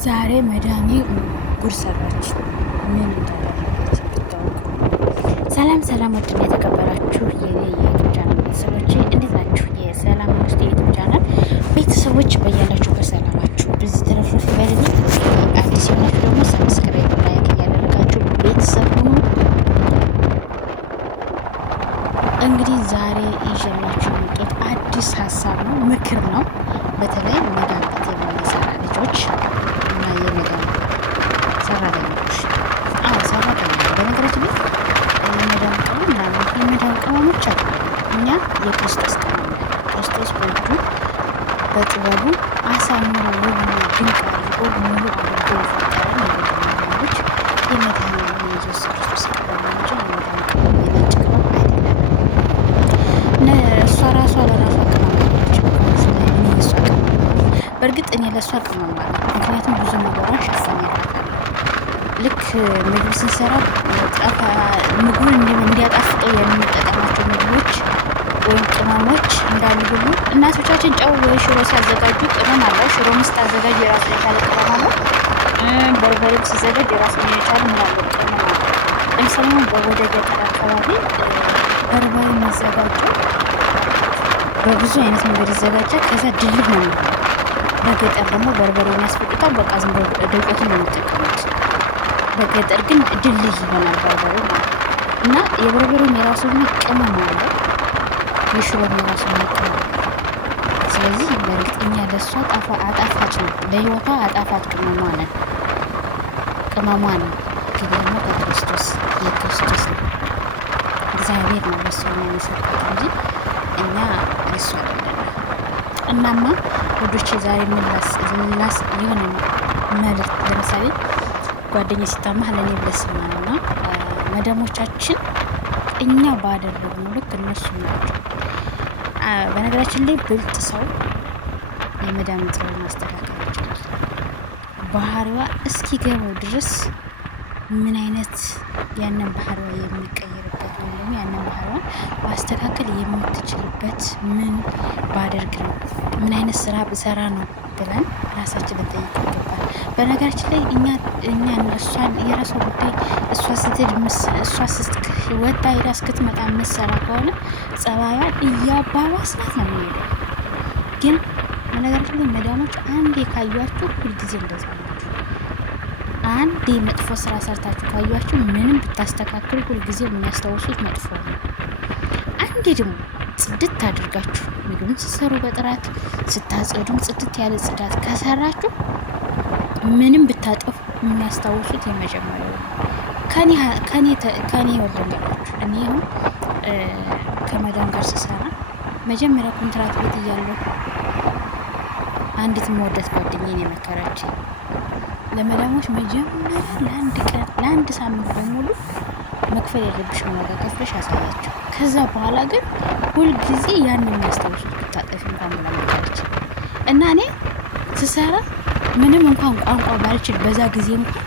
ዛሬ መዳሜ ጉድ ሰራች። ምን እንዳደረገች ብታውቁ። ሰላም ሰላም፣ ወድና የተከበራችሁ የኔ የዩቱብ ቻናል ቤተሰቦች እንዴት ናችሁ? የሰላም ውስጥ የዩቱብ ቻናል ቤተሰቦች በያላችሁ በሰላማችሁ ብዙ ተረፍረፍ ይበልልኝ። አዲስ የሆናችሁ ደግሞ ሰብስክራይብ፣ ላይክ እያደረጋችሁ ቤተሰብ ሁኑ። እንግዲህ ዛሬ ይዤላችሁ የመጡት አዲስ ሀሳብ ነው፣ ምክር ነው። በተለይ መዳምጠት የምንሰራ ልጆች እና የመዳም ሰራተኞች ሰራተኛ በነገራችን ላይ የመዳም ቅመም ማለት የመዳም ቅመሞች አሉ። እኛ የክርስቶስ ቅመም ክርስቶስ በእጁ በጥበቡ አሳምሮ ውብና ድንቅ አድርጎ ሙሉ አድርጎ የፈጠረን የመዳሞች የመድኃኒዓለም የኢየሱስ ክርስቶስ ቅመም እንጂ የመዳም ቅመም የነጭ ቅመም አይደለም። እሷ ራሷ ለራሷ ቅመም አለች። እሷ ቅመም በእርግጥ እኔ ለእሷ ቅመም አለ። ምክንያቱም ብዙ ነገሯን ሸፈን ያደርጋል። ልክ ምግብ ስንሰራ ምግቡን እንዲያጣፍጠው የምንጠቀማቸው ምግቦች ወይም ቅመሞች እንዳሉ ሁሉ እናቶቻችን ጨው ወይ ሽሮ ሲያዘጋጁ ቅመም አለው። ሽሮ ስታዘጋጅ የራሱን የቻለ ቅመም አለው። በርበሬም ሲዘጋጅ የራሱን የቻለ ምናለው ቅመም አለው። ለምሳሌ ወደ ገጠር አካባቢ በርበሬ የሚዘጋጀው በብዙ አይነት መንገድ ይዘጋጃል። ከዛ ድልህ ነው የሚሆነው። በገጠር ደግሞ በርበሬ የሚያስፈቅታል። በቃ ዝም ብሎ ደቆትን ነው የሚጠቀሙት። በገጠር ግን ድልህ ይሆናል በርበሬ ማለት እና የበርበሬም የራሱ ቅመም አለ፣ የሽሮም የራሱ ቅመም። ስለዚህ በእርግጥ እኛ ለእሷ አጣፋጭ ነው፣ ለህይወቷ አጣፋጭ ቅመሟ ነን፣ ቅመሟ ነው። ግን ደግሞ ከክርስቶስ የክርስቶስ ነው፣ እግዚአብሔር ነው ለእሷ የሚሰጣት እንጂ እኛ ለእሷ አይደለም። እናማ ወዶቼ ዛሬ ምላስ የሆነ መልዕክት ለምሳሌ ጓደኛ ሲታማህ ለእኔ ብለስ ነውና መዳሞቻችን እኛ ባደረግነው ልክ እነሱ ናቸው። በነገራችን ላይ ብልጥ ሰው የመዳም ጥሩ ማስተካከል ይችላል። ባህሪዋ እስኪገባው ድረስ ምን አይነት ያንን ባህሪዋ የሚቀየርበት ወይም ደግሞ ያንን ባህሪዋን ማስተካከል የምትችልበት ምን ባደርግ ነው፣ ምን አይነት ስራ ብሰራ ነው ብለን ራሳችንን ጠይቅ ይገባል። በነገራችን ላይ እኛ እሷን የራሷ ጉዳይ እሷ ስትሄድ እሷ ወጣ ሄዳ እስክትመጣ የምትሰራ ከሆነ ጸባዩን እያባባስናት ነው የሚሄደው። ግን በነገራችን ላይ መዳሞች አንዴ ካዩአችሁ ሁልጊዜ እንደዛ ናቸው። አንዴ መጥፎ ስራ ሰርታችሁ ካዩአችሁ ምንም ብታስተካክሉ ሁልጊዜ የሚያስታውሱት መጥፎ ነው። አንዴ ደግሞ ጽድት አድርጋችሁ ምግብን ስትሰሩ በጥራት ስታጸዱም ጽድት ያለ ጽዳት ከሰራችሁ ምንም ብታጠፉ የሚያስታውሱት የመጀመሪያው ነው። ከኔ ወለንገራችሁ እኔ አሁን ከመዳም ጋር ስሰራ መጀመሪያ ኮንትራት ቤት እያለሁ አንዲት መወደት ጓደኛዬን የመከረችኝ ለመዳሞች መጀመሪያ ለአንድ ቀን ለአንድ ሳምንት በሙሉ መክፈል የለብሽም ዋጋ ከፍለሽ ያሳያቸው። ከዛ በኋላ ግን ሁልጊዜ ያንን የሚያስታውሱት ብታጠፊ እንኳን ብላ መከረች እና እኔ ስሰራ ምንም እንኳን ቋንቋ ባልችል በዛ ጊዜ እንኳን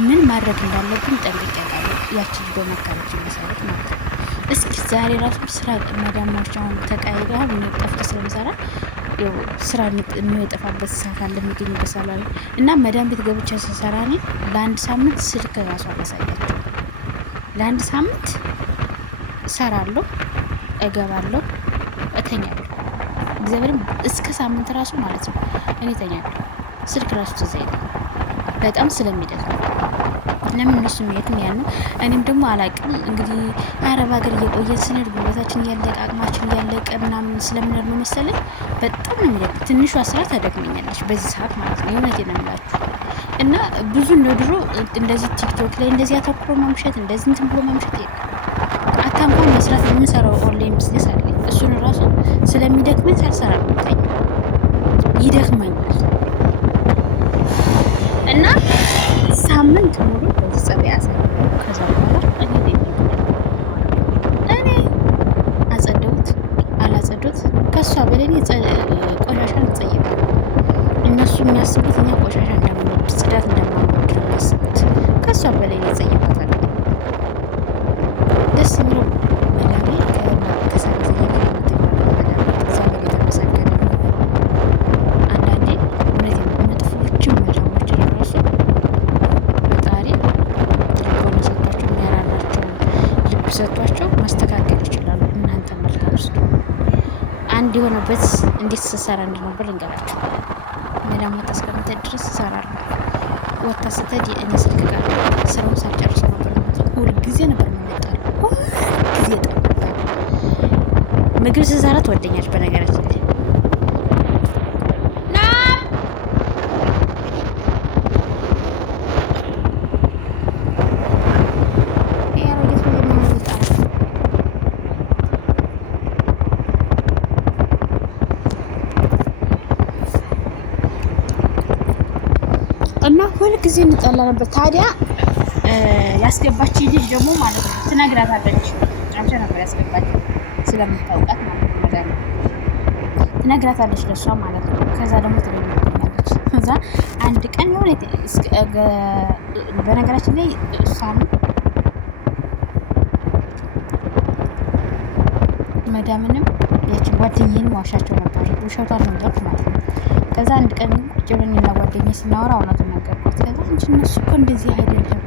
ምን ማድረግ እንዳለብኝ ጠንቅቄ አውቃለሁ። ያችን በመከረችኝ መሰረት ማለት ነው። እስኪ ዛሬ ራሱ ስራ መዳሞች አሁን ተቃይዳ ጠፍቶ ስለምሰራ ስራ የሚጠፋበት ሰዓት አለ፣ የሚገኝበት ሰዓት አለ እና መዳም ቤት ገብቼ ስሰራ እኔ ለአንድ ሳምንት ስልክ ራሱ አላሳያቸው። ለአንድ ሳምንት እሰራለሁ፣ እገባለሁ፣ እተኛለሁ። እግዚአብሔርም እስከ ሳምንት ራሱ ማለት ነው እኔ እተኛለሁ። ስልክ ራሱ ትዝ አይለኝም በጣም ስለሚደክም። ለምን እነሱ የሚሄዱም ያን ነው። እኔም ደግሞ አላቅም እንግዲህ አረብ ሀገር እየቆየን ስንሄድ ጉልበታችን እያለቀ አቅማችን እያለቀ ምናምን ስለምንሄድ ነው መሰለኝ በጣም ነው የሚደክም። ትንሿ ስራ ታደክመኛለች በዚህ ሰዓት ማለት ነው። የእውነቴን ነው የምላችሁ እና ብዙ እንደ ድሮ እንደዚህ ቲክቶክ ላይ እንደዚህ አተኩሮ ማምሸት እንደዚህ እንትን ብሎ ማምሸት የለም። አታንኳን መስራት የምንሰራው ኦንላይን ቢዝነስ አለኝ። እሱን ራሱ ስለሚደክመኝ ሳልሰራ ነው የምተኛው፣ ይደክመኛል እና ሳምንት ሙሉ በዚህ ጸባይ አሳልፈው ከዛ በኋላ እኔ አጸደውት አላጸደውት ከሷ በላይ ቆሻሻን እንጸይባል። እነሱ የሚያስቡት እኛ ቆሻሻ እንደምንወድ ጽዳት እንደማንወድ ነው የሚያስቡት። ከሷ በላይ ይጸይባታል። ደስ የሚለው መዳሜ ከሰራተኛ ጋር የምትግባባ መዳሜ እዛ በላይ ተመሰገነ። አንዳንዴ እውነት መጥፎዎችም እንዲሆነበት እንዴት ስሰራ እንደነበር ልንገራችሁ። መዳም ወጣ እስከምትሄድ ድረስ እሰራለሁ። ወጣ ስትሄድ እኔ ስልክ ጋር ስራውን ሳልጨርስ ነበር ማለት ነው። ሁልጊዜ ነበር የምመጣው፣ ሁልጊዜ ጠብባል። ምግብ ስሰራ ትወደኛለች በነገራችን ላይ እና ሁልጊዜ እንጣላ ነበር። ታዲያ ያስገባችኝ ልጅ ደግሞ ማለት ነው ትነግራታለች። አምሻ ነበር ያስገባችኝ ስለምታውቃት ማለት ነው። ነገር ትነግራታለች ለሷ ማለት ነው። ከዛ ደግሞ ትለኛለች። ከዛ አንድ ቀን የሆነ በነገራችን ላይ እሷም መዳምንም ያቺ ጓደኛዬን ዋሻቸው ነበር። ውሸቷን ነው ማለት ነው። ከዛ አንድ ቀን ቁጭ ብለን እና ጓደኛዬ ስናወራ እውነቱን ነገርኳት። ከዛ አንቺ እነሱ እኮ እንደዚህ አይደለም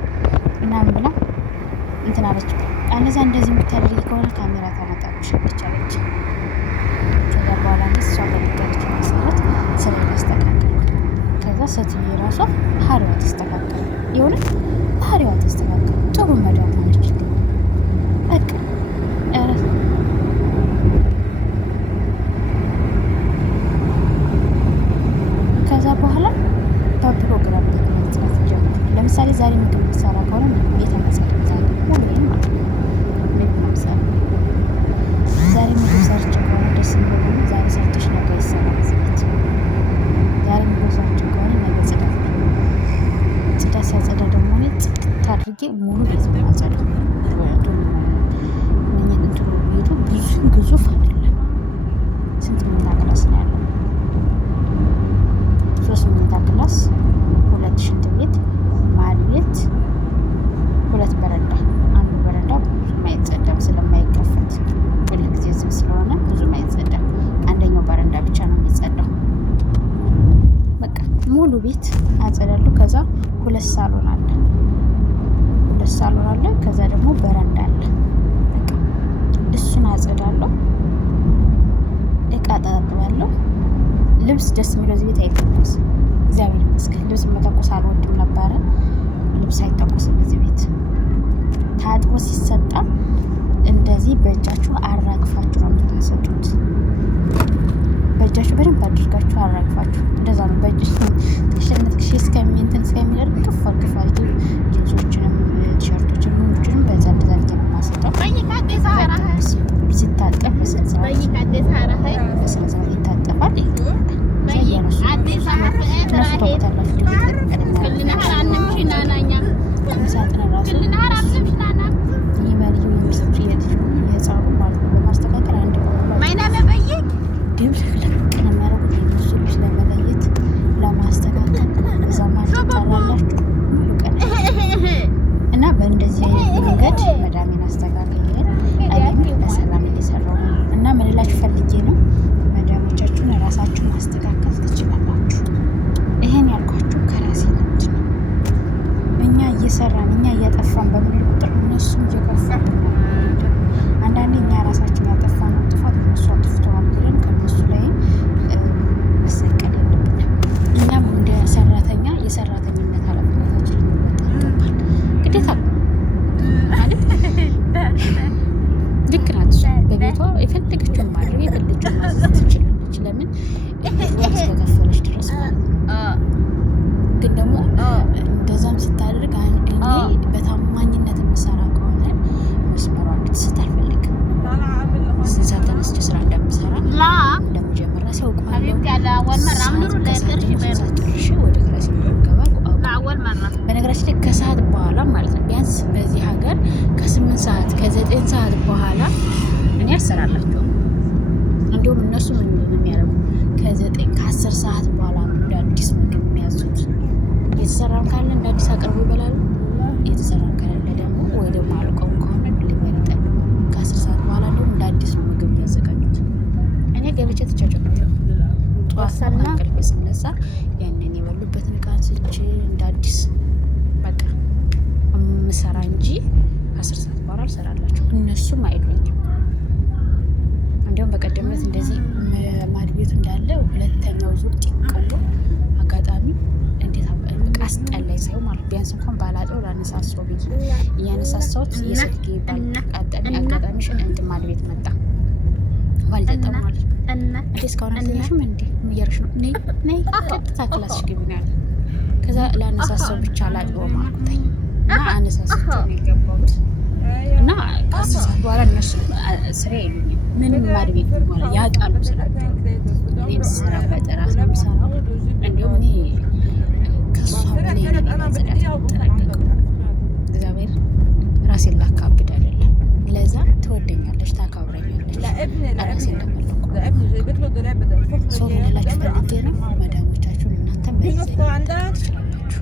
ምናምን ብላ እንትን አለች። አለዛ እንደዚህ የምታደርጊ ከሆነ ካሜራ ታመጣብሻለች አለች። ከዛ በኋላ እሷ በነገረች መሰረት ስራ ያስተካከልኩ። ከዛ ሴትዮ ራሷ ባህሪዋ ተስተካከለ። የእውነት ባህሪዋ ተስተካከለ። ጥሩ መዳም ሆነች። በቃ ከዛ በኋላ በፕሮግራም መስራት ጀመርኩ። ለምሳሌ ዛሬ ምግብ ሰራ ከሆነ ቤት አመሰግናለሁ ሁሌም ማለት ነው። ምግብ ማምሰል ዛሬ ምግብ ሰርቼ ከሆነ ደስ የሚለው ዛሬ ሰርተሽ ነገ ይሰራል ቤት። ዛሬ ምግብ ሰርቼ ከሆነ ነገ ጽዳት ጽዳት ሲያጸዳ ደግሞ እኔ ጽድት አድርጌ ሙሉ ቤት ማጸዳው። ቤቱ ብዙ ግዙፍ አይደለም። ስንት መኝታ ክላስ ነው ያለው? 3 መኝታ ክላስ፣ 2 ሽንት ቤት፣ ማድ ቤት፣ 2 በረንዳ። አንዱ በረንዳ ብዙም አይጸዳም ስለማይከፈት ሁሉ ጊዜ ዝም ስለሆነ ብዙም አይጸዳም። አንደኛው በረንዳ ብቻ ነው የሚጸዳው። በቃ ሙሉ ቤት አጸዳለሁ። ከዛ 2 ሳሎን አለ፣ 2 ሳሎን አለ። ከዛ ደግሞ በረንዳ አለ። በቃ እሱን አጸዳለሁ። እቃ አጣጥባለሁ። ልብስ ደስ የሚለው እዚህ ቤት አይተኮስም። እግዚአብሔር ይመስገን። ልብስ መተኮስ አልወድም ነበረ። ልብስ አይተኮስም እዚህ ቤት። ታጥቦ ሲሰጣ እንደዚህ በእጃችሁ አራግፋችሁ ነው የምታሰጡት። በእጃችሁ በደንብ አድርጋችሁ አራግፋችሁ እንደዛ ነው። በእጅ ትክሽነት ክሽ እስከሚንትን እስከሚደርግ ክፍ አድርግ ጂንሶችንም ቲሸርቶችን ምኖችንም በዛ እንደዛ የማሰጠው ሲታጠፍ በስንስራት ይታጠፋል። እና በእንደዚህ አይነት መንገድ መዳሜን አስተካክለን አይደል በሰላም እየሰራሁ ነው። እና ምን እላችሁ ፈልጌ ነው መዳሞቻችሁን ራሳችሁን ማስተካከል ትችላላችሁ። ይሄን ያልኳችሁ ከራሴ ልምድ ነው። እኛ እየሰራን እኛ እያጠፋን ዙር ጢቅሎ አጋጣሚ እንዴት አስጠላኝ ሳይሆን ማለት ቢያንስ እንኳን ባላጠው ላነሳሳው ብዬ እያነሳሳሁት የስልኬ ባልቃጠለኝ አጋጣሚ እንትን ማድ ቤት መጣ ባልጠጣም ማለት ነው። እንዴ እስካሁን አልተኛሽም እንዴ እያልሽ ነው? ነይ ቀጥታ ክላስሽ ግቢ ነው ያለ። ከዛ ላነሳሳው ብቻ ላጥበው ማቁተኝ እና አነሳሳቸው ነው የገባሁት። እና ከአስር ሰዓት በኋላ እነሱ ስራ የሉኝም ምንም ማድ ቤት ማለት ያውቃሉ ስላቸው እኔ ስራ በጠራት ነው የምሰራው። እንዲሁም እኔ ከሷ በላይ ጽዳት የምጠነቀቀው እግዚአብሔር ራሴን ላካብድ አይደለም። ለዛ ትወደኛለች፣ ታካብረኛለች። ራሴ እንደፈለኩ ሰው ምንላችሁ ፈልጌ ነው። መዳሞቻችሁን እናንተ ትችላላችሁ።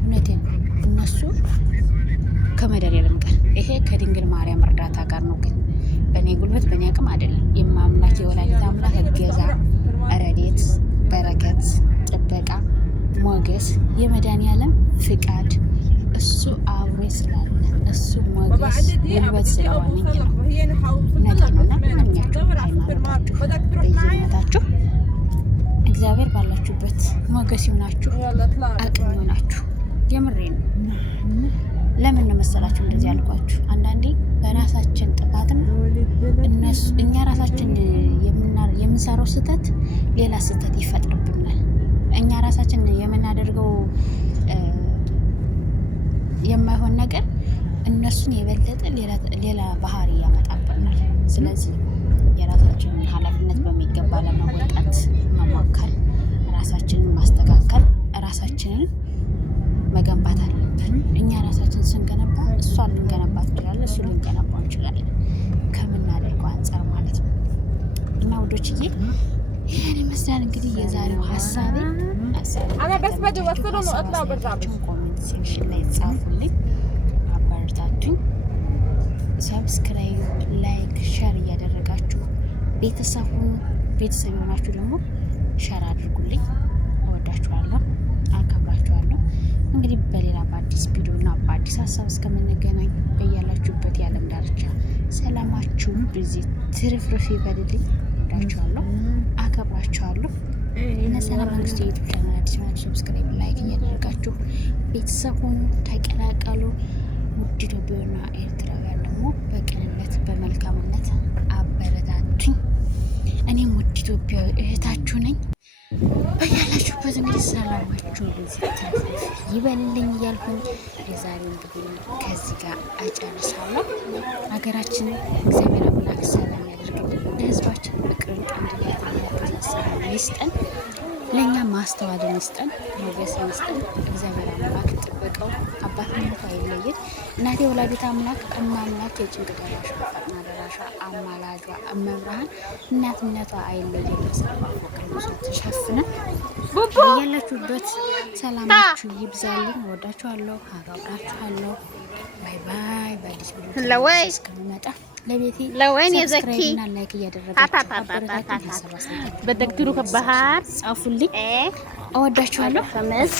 እውነቴን ነው። እነሱ ከመድኃኒዓለም ጋር ይሄ ከድንግል ማርያም እርዳታ ጋር ነው። ግን በእኔ ጉልበት በእኔ አቅም አይደለም። የማምላክ የወላዲተ አምላክ እገዛ፣ ረድኤት፣ በረከት፣ ጥበቃ፣ ሞገስ የመድኃኒዓለም ፍቃድ እሱ አብሮ ስላለ እሱ ሞገስ ጉልበት ስለሆነኝ ነው። እውነቴን ነው። እና ማንኛችሁ ሃይማኖታችሁ በየእምነታችሁ እግዚአብሔር ባላችሁበት ሞገስ ይሆናችሁ፣ አቅም ይሆናችሁ። የምሬ ነው። ለምን መሰላችሁ እንደዚህ ያልኳችሁ? አንዳንዴ በራሳችን ጥፋትም እኛ ራሳችን የምንሰራው ስህተት ሌላ ስህተት ይፈጥርብናል። እኛ ራሳችን የምናደርገው የማይሆን ነገር እነሱን የበለጠ ሌላ ባህሪ ያመጣብናል። ስለዚህ የራሳችንን ኃላፊነት በሚገባ ለመወጣት መሞከር፣ ራሳችንን ማስተካከል፣ ራሳችንን መገንባት አለብን። እኛ ራሳችን ስንገነባ እሷን ልንገነባ እንችላለን፣ እሱ ልንገነባው እንችላለን ከምናደርገው አንጻር ማለት ነው። እና ውዶችዬ ይህን ይመስላል እንግዲህ የዛሬው ሀሳቤ። ኮሜንት ሴክሽን ላይ ጻፉልኝ፣ አበረታቱኝ። ሰብስክራይብ፣ ላይክ፣ ሸር እያደረጋችሁ ቤተሰብ ሁኑ። ቤተሰብ የሆናችሁ ደግሞ ሸር አድርጉልኝ። እወዳችኋለሁ፣ አከብራችኋለሁ። እንግዲህ በሌላ በአዲስ ቪዲዮ እና በአዲስ ሀሳብ እስከምንገናኝ በያላችሁበት የዓለም ዳርቻ ሰላማችሁን በዚህ ትርፍርፍ ይበልልኝ። እወዳችኋለሁ፣ አከብራችኋለሁ። እና ሰላም መንግስት የዩቲዩብ ቻናል አዲስ ማለት ሰብስክራይብ፣ ላይክ እያደረጋችሁ ቤተሰብ ሁኑ፣ ተቀላቀሉ። ውድ ኢትዮጵያውያንና ኤርትራውያን ደግሞ በቅንነት በመልካምነት አበረታቱኝ። እኔም ውድ ኢትዮጵያዊ እህታችሁ ነኝ። በያላችሁበት እንግዲህ ሰላማችሁ በዚህ ትርፍርፍ ይበልልኝ እያልኩኝ የዛሬውን እንግዲህ ከዚህ ጋር እጨርሳለሁ። ሀገራችንን እግዚአብሔር አምላክ ሰላም ያደርግልን፣ ለህዝባችን ፍቅርን፣ አንድነትን፣ መተሳሰብን ይስጠን፣ ለእኛ ማስተዋልን ይስጠን፣ ሞገስን ይስጠን። እግዚአብሔር አምላክ ጥበቃው አባትነቱ አይለየን። እናቴ ወላዲተ አምላክ እማምላክ የጭንቅ ደራሿ ፈጥና ደራሿ አማላጇ እመብርሃን እናትነቷ አይለየን። በሰባ ቅዱስ ተሸፍነን ያላችሁበት ሰላማችሁ ይብዛልኝ። ወዳችኋለሁ፣ አከብራችኋለሁ። ባይ ባይ። በአዲስ ቪዲዮ እስከምመጣ ለቤቴ ሰብስክራይብና ላይክ እያደረጋችሁ አበረታቱኝ። በደግትሩ ከባህር ጻፉልኝ። እወዳችኋለሁ። የምህረት